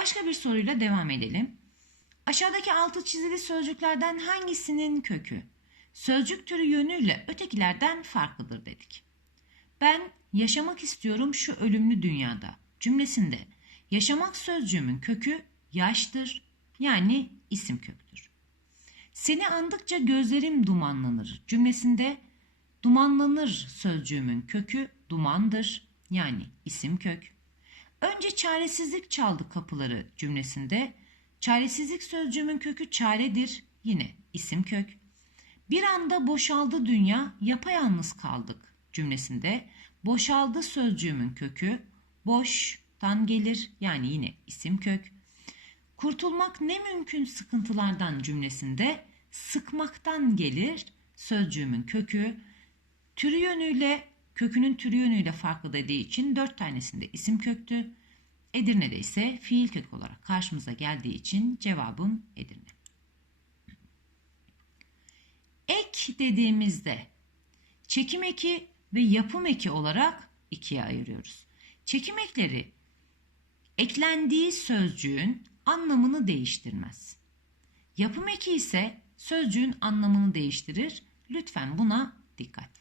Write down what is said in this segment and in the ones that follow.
Başka bir soruyla devam edelim. Aşağıdaki altı çizili sözcüklerden hangisinin kökü sözcük türü yönüyle ötekilerden farklıdır dedik. Ben yaşamak istiyorum şu ölümlü dünyada cümlesinde yaşamak sözcüğümün kökü yaştır yani isim köktür. Seni andıkça gözlerim dumanlanır cümlesinde dumanlanır sözcüğümün kökü dumandır yani isim kök. Önce çaresizlik çaldı kapıları cümlesinde çaresizlik sözcüğümün kökü çaredir yine isim kök. Bir anda boşaldı dünya yapayalnız kaldık cümlesinde boşaldı sözcüğümün kökü boştan gelir yani yine isim kök. Kurtulmak ne mümkün sıkıntılardan cümlesinde sıkmaktan gelir sözcüğümün kökü. Türü yönüyle kökünün türü yönüyle farklı dediği için dört tanesinde isim köktü. Edirne'de ise fiil kök olarak karşımıza geldiği için cevabım Edirne. Ek dediğimizde çekim eki ve yapım eki olarak ikiye ayırıyoruz. Çekim ekleri eklendiği sözcüğün anlamını değiştirmez. Yapım eki ise sözcüğün anlamını değiştirir. Lütfen buna dikkat.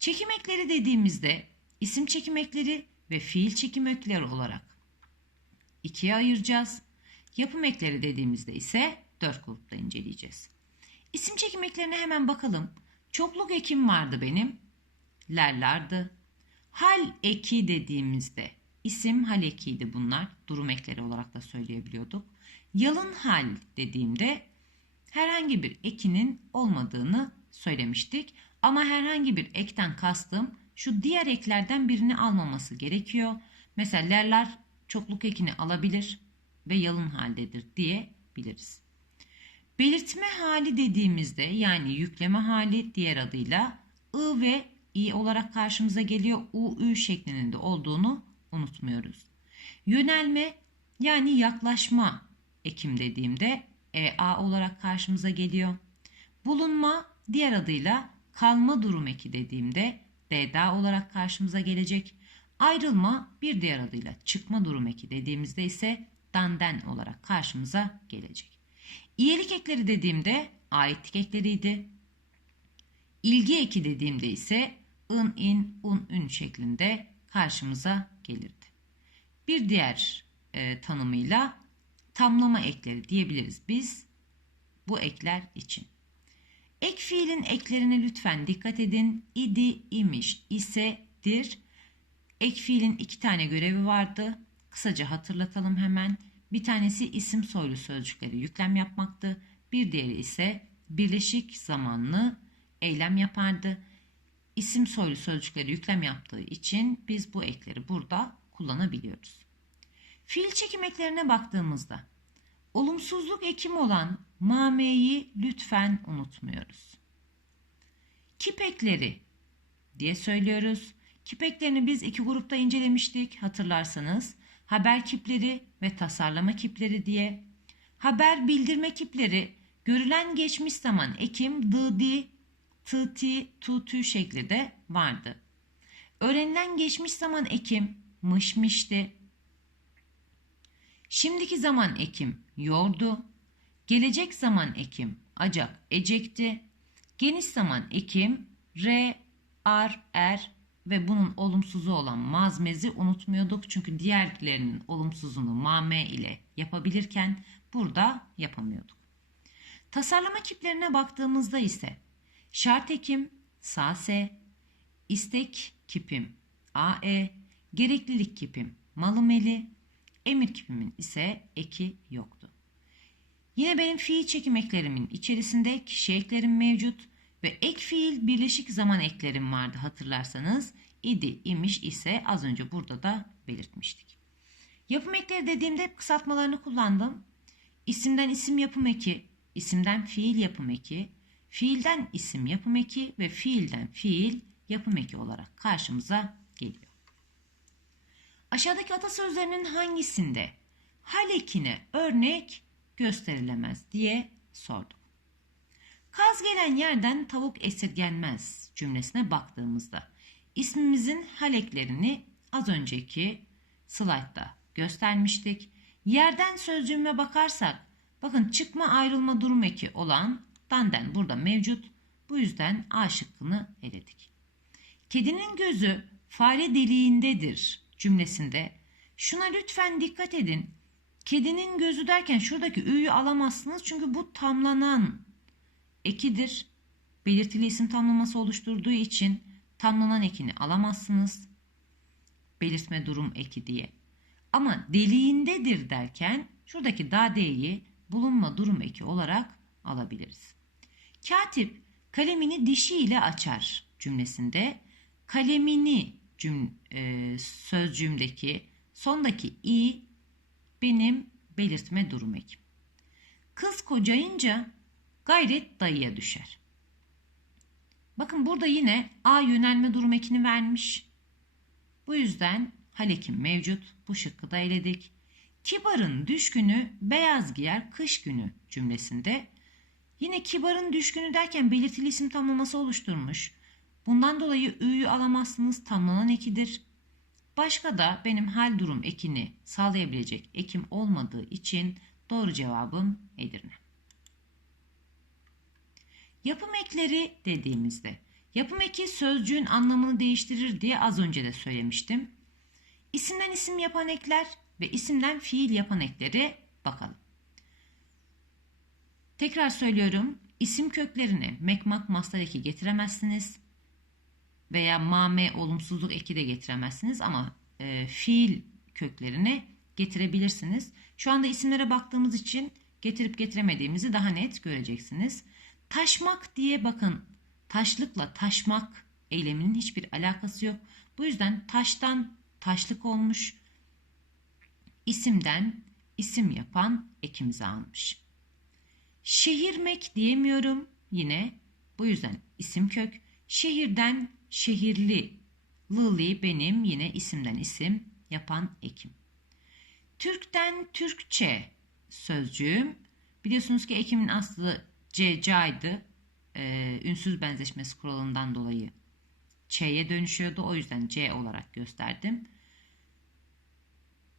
Çekim ekleri dediğimizde isim çekim ekleri ve fiil çekim ekleri olarak ikiye ayıracağız. Yapım ekleri dediğimizde ise dört grupta inceleyeceğiz. İsim çekim eklerine hemen bakalım. Çokluk ekim vardı benim. Lerlardı. Hal eki dediğimizde isim hal ekiydi bunlar. Durum ekleri olarak da söyleyebiliyorduk. Yalın hal dediğimde herhangi bir ekinin olmadığını söylemiştik. Ama herhangi bir ekten kastım şu diğer eklerden birini almaması gerekiyor. Mesela lerler çokluk ekini alabilir ve yalın haldedir diyebiliriz. Belirtme hali dediğimizde yani yükleme hali diğer adıyla ı ve i olarak karşımıza geliyor. u, ü şeklinde olduğunu unutmuyoruz. Yönelme yani yaklaşma ekim dediğimde e, a olarak karşımıza geliyor. Bulunma diğer adıyla kalma durum eki dediğimde DDA olarak karşımıza gelecek. Ayrılma bir diğer adıyla çıkma durum eki dediğimizde ise danden olarak karşımıza gelecek. İyelik ekleri dediğimde aitlik ekleriydi. İlgi eki dediğimde ise ın, in, un, ün şeklinde karşımıza gelirdi. Bir diğer e, tanımıyla tamlama ekleri diyebiliriz biz bu ekler için. Ek fiilin eklerine lütfen dikkat edin. İdi, imiş, ise, dir. Ek fiilin iki tane görevi vardı. Kısaca hatırlatalım hemen. Bir tanesi isim soylu sözcükleri yüklem yapmaktı. Bir diğeri ise birleşik zamanlı eylem yapardı. İsim soylu sözcükleri yüklem yaptığı için biz bu ekleri burada kullanabiliyoruz. Fiil çekim eklerine baktığımızda olumsuzluk ekim olan mameyi lütfen unutmuyoruz. Kipekleri diye söylüyoruz. Kipeklerini biz iki grupta incelemiştik hatırlarsanız. Haber kipleri ve tasarlama kipleri diye. Haber bildirme kipleri görülen geçmiş zaman ekim, dıdi, tıti, tutu şeklinde vardı. Öğrenilen geçmiş zaman ekim, mışmıştı. Şimdiki zaman ekim, yordu. Gelecek zaman ekim, acak, ecekti. Geniş zaman ekim, re, ar, er ve bunun olumsuzu olan mazmezi unutmuyorduk. Çünkü diğerlerinin olumsuzunu mame ile yapabilirken burada yapamıyorduk. Tasarlama kiplerine baktığımızda ise şart ekim, sase, istek kipim, ae, gereklilik kipim, malımeli, emir kipimin ise eki yoktu. Yine benim fiil çekim eklerimin içerisinde kişi eklerim mevcut ve ek fiil birleşik zaman eklerim vardı hatırlarsanız. idi, imiş ise az önce burada da belirtmiştik. Yapım ekleri dediğimde hep kısaltmalarını kullandım. İsimden isim yapım eki, isimden fiil yapım eki, fiilden isim yapım eki ve fiilden fiil yapım eki olarak karşımıza. Aşağıdaki atasözlerinin hangisinde hal ekine örnek gösterilemez diye sordum. Kaz gelen yerden tavuk esirgenmez cümlesine baktığımızda ismimizin hal eklerini az önceki slaytta göstermiştik. Yerden sözcüğüme bakarsak bakın çıkma ayrılma durum eki olan danden burada mevcut. Bu yüzden A şıkkını eledik. Kedinin gözü fare deliğindedir cümlesinde. Şuna lütfen dikkat edin. Kedinin gözü derken şuradaki ü'yü alamazsınız çünkü bu tamlanan ekidir. Belirtili isim tamlaması oluşturduğu için tamlanan ekini alamazsınız. Belirtme durum eki diye. Ama deliğindedir derken şuradaki dadeyi bulunma durum eki olarak alabiliriz. Katip kalemini dişiyle açar cümlesinde kalemini cüm, e, sözcüğümdeki sondaki i benim belirtme durum ekim. Kız kocayınca gayret dayıya düşer. Bakın burada yine A yönelme durum ekini vermiş. Bu yüzden halekim mevcut. Bu şıkkı da eledik. Kibarın düşkünü beyaz giyer kış günü cümlesinde. Yine kibarın düşkünü derken belirtili isim tamlaması oluşturmuş. Bundan dolayı ü'yü alamazsınız tamlanan ekidir. Başka da benim hal durum ekini sağlayabilecek ekim olmadığı için doğru cevabım Edirne. Yapım ekleri dediğimizde yapım eki sözcüğün anlamını değiştirir diye az önce de söylemiştim. İsimden isim yapan ekler ve isimden fiil yapan ekleri bakalım. Tekrar söylüyorum. İsim köklerine mekmak mastar eki getiremezsiniz veya mame olumsuzluk eki de getiremezsiniz ama e, fiil köklerine getirebilirsiniz. Şu anda isimlere baktığımız için getirip getiremediğimizi daha net göreceksiniz. Taşmak diye bakın taşlıkla taşmak eyleminin hiçbir alakası yok. Bu yüzden taştan taşlık olmuş. İsimden isim yapan ekimizi almış. Şehirmek diyemiyorum yine. Bu yüzden isim kök. Şehirden şehirli. Lili benim yine isimden isim yapan ekim. Türk'ten Türkçe sözcüğüm. Biliyorsunuz ki ekimin aslı C, C'ydı. Ee, ünsüz benzeşmesi kuralından dolayı Ç'ye dönüşüyordu. O yüzden C olarak gösterdim.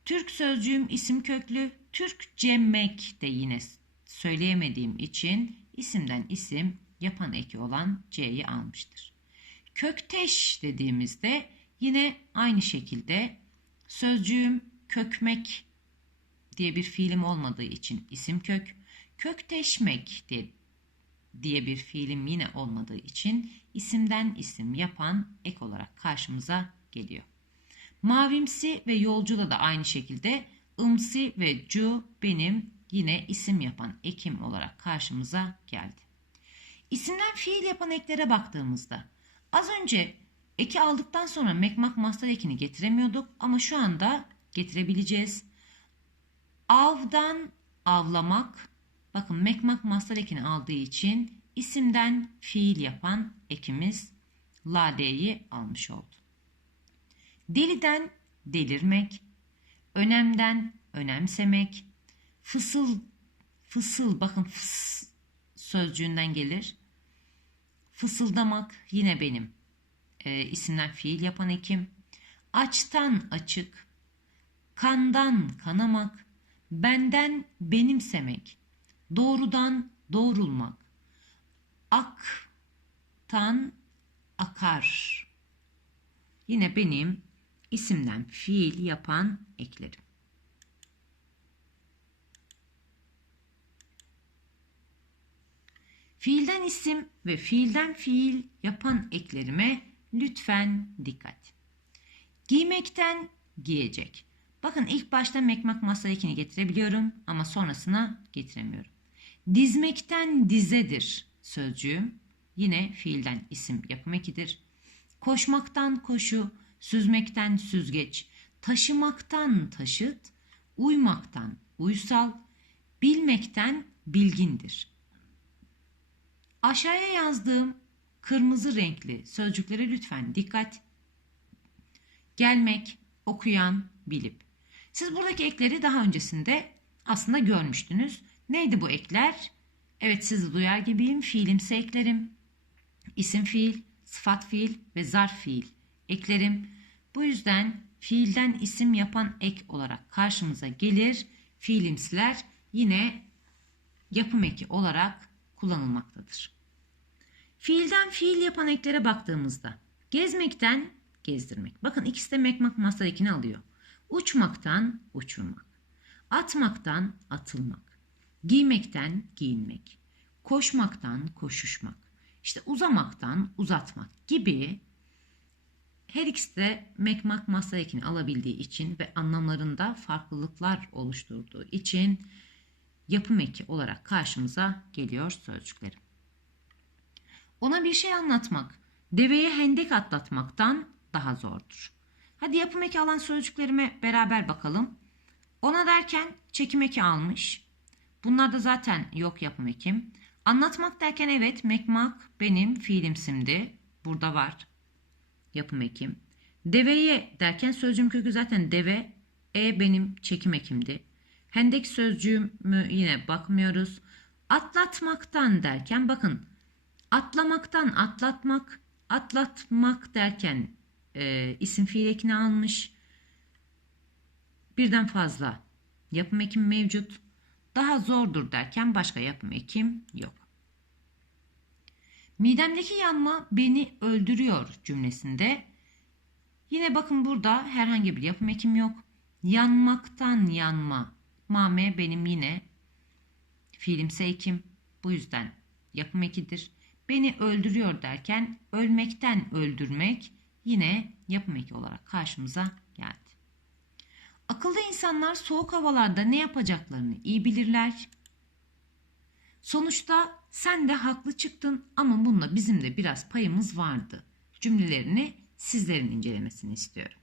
Türk sözcüğüm isim köklü. Türk cemek de yine söyleyemediğim için isimden isim yapan eki olan C'yi almıştır. Kökteş dediğimizde yine aynı şekilde sözcüğüm kökmek diye bir fiilim olmadığı için isim kök, kökteşmek diye, diye bir fiilim yine olmadığı için isimden isim yapan ek olarak karşımıza geliyor. Mavimsi ve yolcula da aynı şekilde ımsi ve cu benim yine isim yapan ekim olarak karşımıza geldi. İsimden fiil yapan eklere baktığımızda az önce eki aldıktan sonra mekmak master ekini getiremiyorduk ama şu anda getirebileceğiz. Avdan avlamak bakın mekmak master ekini aldığı için isimden fiil yapan ekimiz ladeyi almış oldu. Deliden delirmek, önemden önemsemek, fısıl fısıl bakın fıs sözcüğünden gelir. Fısıldamak yine benim e, isimden fiil yapan ekim. Açtan açık, kandan kanamak, benden benimsemek, doğrudan doğrulmak, aktan akar. Yine benim isimden fiil yapan eklerim. Fiilden isim ve fiilden fiil yapan eklerime lütfen dikkat. Giymekten giyecek. Bakın ilk başta mekmak masa ekini getirebiliyorum ama sonrasına getiremiyorum. Dizmekten dizedir sözcüğüm. Yine fiilden isim yapım ekidir. Koşmaktan koşu, süzmekten süzgeç, taşımaktan taşıt, uymaktan uysal, bilmekten bilgindir. Aşağıya yazdığım kırmızı renkli sözcüklere lütfen dikkat. Gelmek, okuyan, bilip. Siz buradaki ekleri daha öncesinde aslında görmüştünüz. Neydi bu ekler? Evet sizi duyar gibiyim. Fiilimsi eklerim. İsim fiil, sıfat fiil ve zarf fiil eklerim. Bu yüzden fiilden isim yapan ek olarak karşımıza gelir. fiilimsiler yine yapım eki olarak kullanılmaktadır. Fiilden fiil yapan eklere baktığımızda gezmekten gezdirmek. Bakın ikisi de mekmak masal ekini alıyor. Uçmaktan uçurmak. Atmaktan atılmak. Giymekten giyinmek. Koşmaktan koşuşmak. İşte uzamaktan uzatmak gibi her ikisi de mekmak masal ekini alabildiği için ve anlamlarında farklılıklar oluşturduğu için yapım eki olarak karşımıza geliyor sözcükleri. Ona bir şey anlatmak, deveye hendek atlatmaktan daha zordur. Hadi yapım eki alan sözcüklerime beraber bakalım. Ona derken çekim eki almış. Bunlar da zaten yok yapım ekim. Anlatmak derken evet mekmak benim fiilimsimdi. Burada var yapım ekim. Deveye derken sözcüğüm kökü zaten deve. E benim çekim ekimdi. Hendek sözcüğümü yine bakmıyoruz. Atlatmaktan derken bakın atlamaktan atlatmak, atlatmak derken e, isim fiil ekini almış. Birden fazla yapım ekim mevcut. Daha zordur derken başka yapım ekim yok. Midemdeki yanma beni öldürüyor cümlesinde. Yine bakın burada herhangi bir yapım ekim yok. Yanmaktan yanma. Mame benim yine fiilimsi ekim. Bu yüzden yapım ekidir. Beni öldürüyor derken ölmekten öldürmek yine yapım eki olarak karşımıza geldi. Akıllı insanlar soğuk havalarda ne yapacaklarını iyi bilirler. Sonuçta sen de haklı çıktın ama bununla bizim de biraz payımız vardı. Cümlelerini sizlerin incelemesini istiyorum.